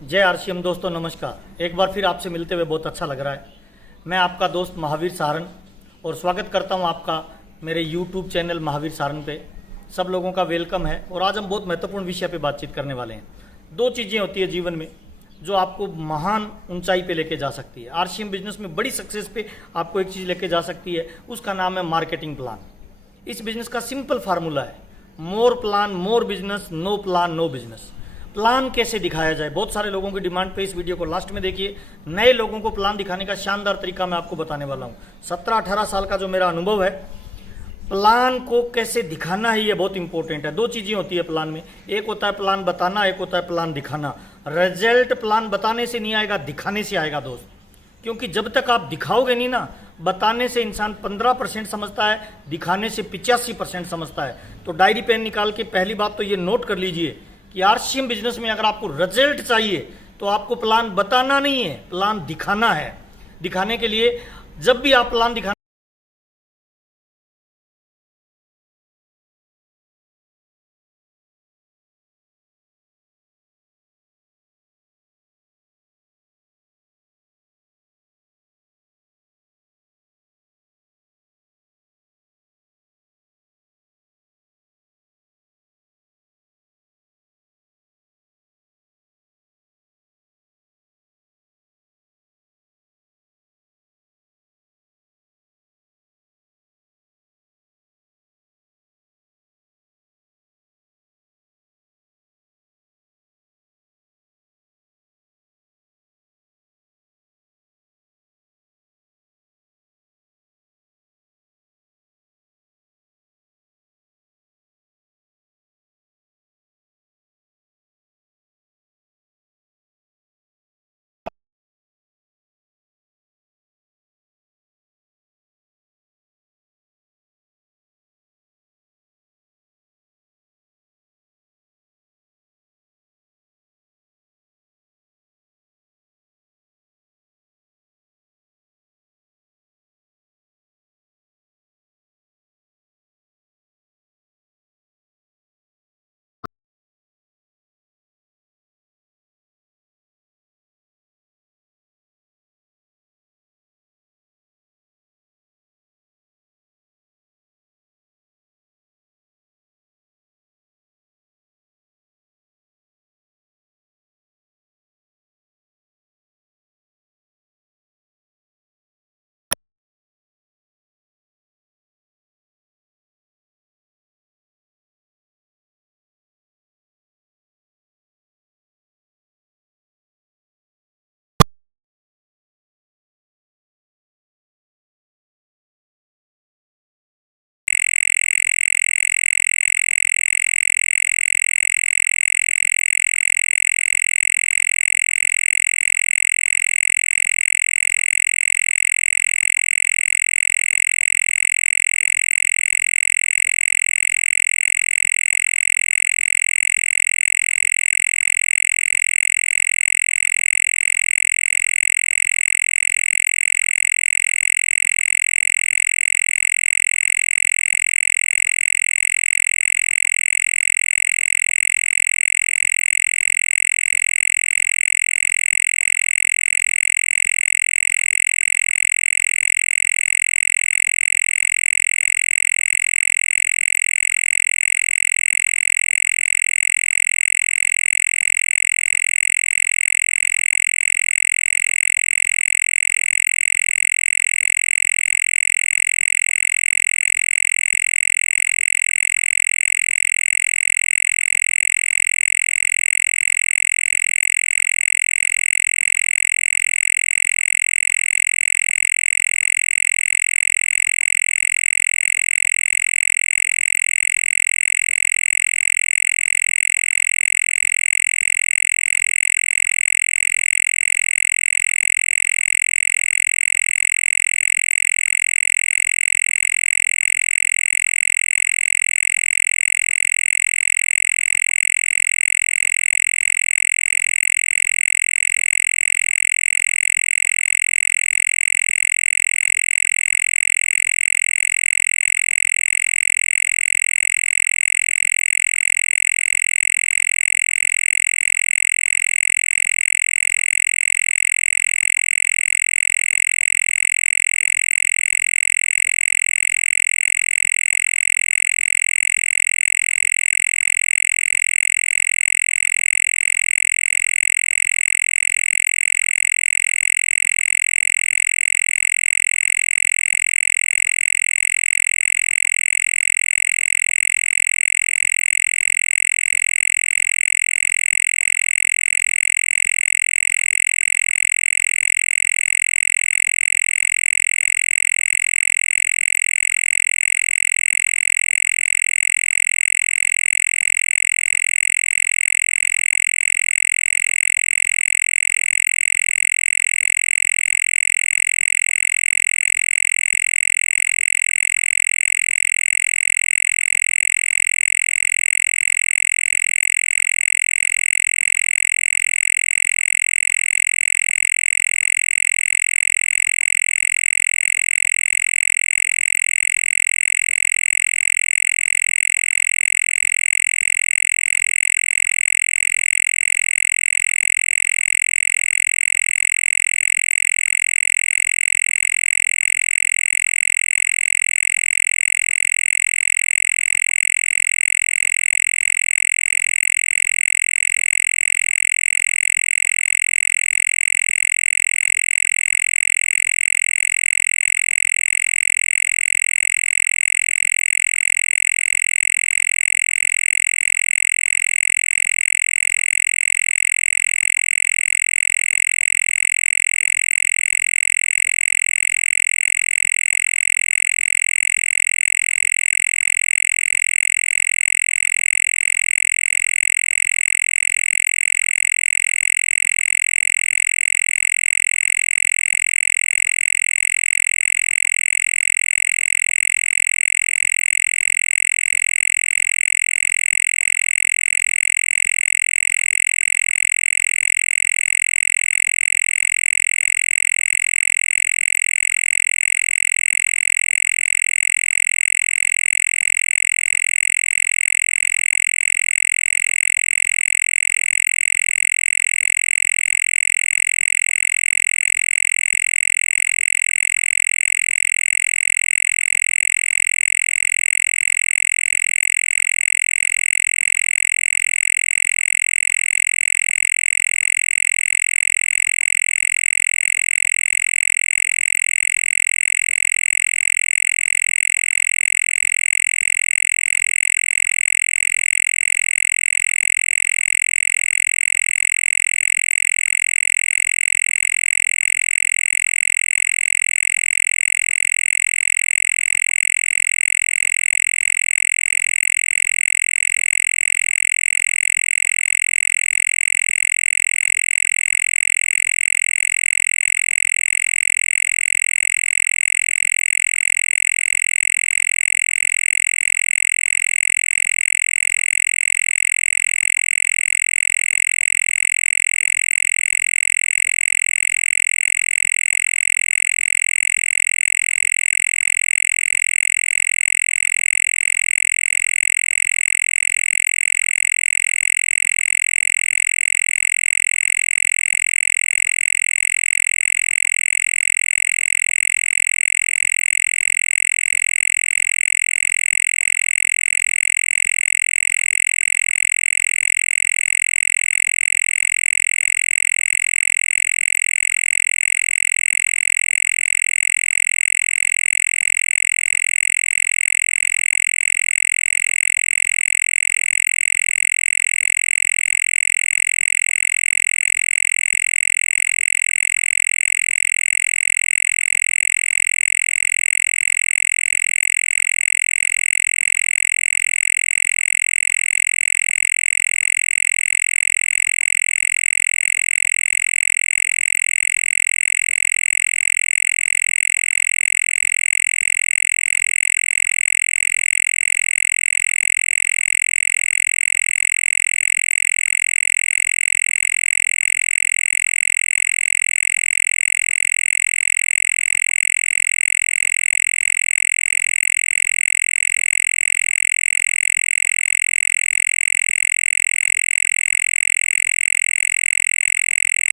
जय आरसीएम दोस्तों, नमस्कार। एक बार फिर आपसे मिलते हुए बहुत अच्छा लग रहा है। मैं आपका दोस्त महावीर सारन और स्वागत करता हूं आपका मेरे YouTube चैनल महावीर सारन पे। सब लोगों का वेलकम है और आज हम बहुत महत्वपूर्ण विषय पे बातचीत करने वाले हैं। दो चीज़ें होती है जीवन में जो आपको महान ऊंचाई पे लेके जा सकती है। आरसीएम बिजनेस में बड़ी सक्सेस पे आपको एक चीज़ लेके जा सकती है, उसका नाम है मार्केटिंग प्लान। इस बिजनेस का सिंपल फार्मूला है more plan more business, no plan no business. Plan कैसे दिखाया जाए, बहुत सारे लोगों की डिमांड पे इस वीडियो को लास्ट में देखिए। नए लोगों को प्लान दिखाने का शानदार तरीका मैं आपको बताने वाला हूँ। 17-18 साल का जो मेरा अनुभव है, प्लान को कैसे दिखाना है ये बहुत इंपॉर्टेंट है। दो चीजें होती है प्लान में, एक होता है प्लान बताना, एक होता है प्लान दिखाना। रिजल्ट प्लान बताने से नहीं आएगा, दिखाने से आएगा दोस्त। क्योंकि जब तक आप दिखाओगे नहीं ना, बताने से इंसान 15% समझता है, दिखाने से 85% समझता है। तो डायरी पेन निकाल के पहली बात तो ये नोट कर लीजिए कि आरसीएम बिजनेस में अगर आपको रिजल्ट चाहिए तो आपको प्लान बताना नहीं है, प्लान दिखाना है। दिखाने के लिए जब भी आप प्लान दिखाना